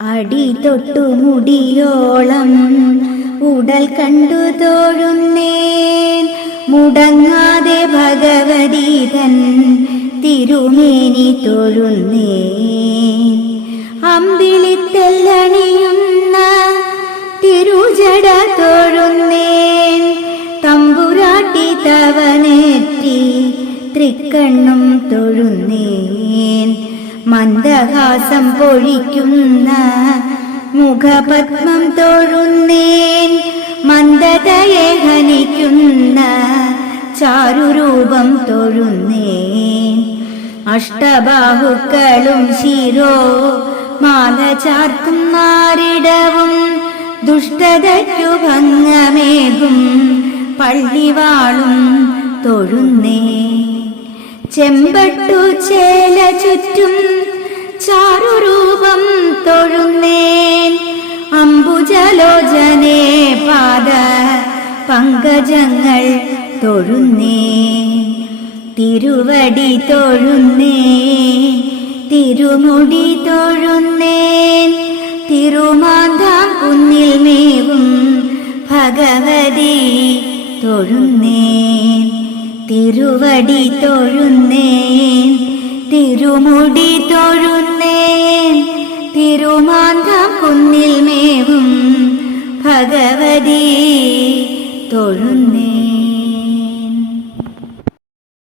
അടി തൊട്ടു മുടിയോളം ഉടൽ കണ്ടു തൊഴുന്നേൻ, മുടങ്ങാതെ ഭഗവതി തൻ തിരുമേനി തൊഴുന്നേൻ. അമ്പിളിത്തെല്ലണിയുന്ന തിരുജട തൊഴുന്നേൻ, തമ്പുരാട്ടി തവനേറ്റി തൃക്കണ്ണും തൊഴുന്നേൻ. മന്ദഹാസം പൊഴിക്കുന്ന മുഖപത്മം തൊഴുന്നേൻ, മന്ദതയെ ഹനിക്കുന്ന ചാരുരൂപം തൊഴുന്നേൻ. അഷ്ടബാഹുക്കളും ശിരോ മാല ചാർത്തും മാറിടവും, ദുഷ്ടതയ്ക്കു ഭംഗമേകും പള്ളിവാളും തൊഴുന്നേൻ. ചെമ്പട്ടു ചേല ചുറ്റും ചാരുരൂപം തൊഴുന്നേൻ, അംബുജലോചനേ പാദ പങ്കജങ്ങൾ തൊഴുന്നേൻ. തിരുവടി തൊഴുന്നേൻ, തിരുമുടി തൊഴുന്നേൻ, തിരുമാന്താം കുന്നിൽ മേവും ഭഗവതി തൊഴുന്നേൻ. തിരുവടി തൊഴുന്നേൻ, തിരുമുടി തൊഴുന്നേൻ,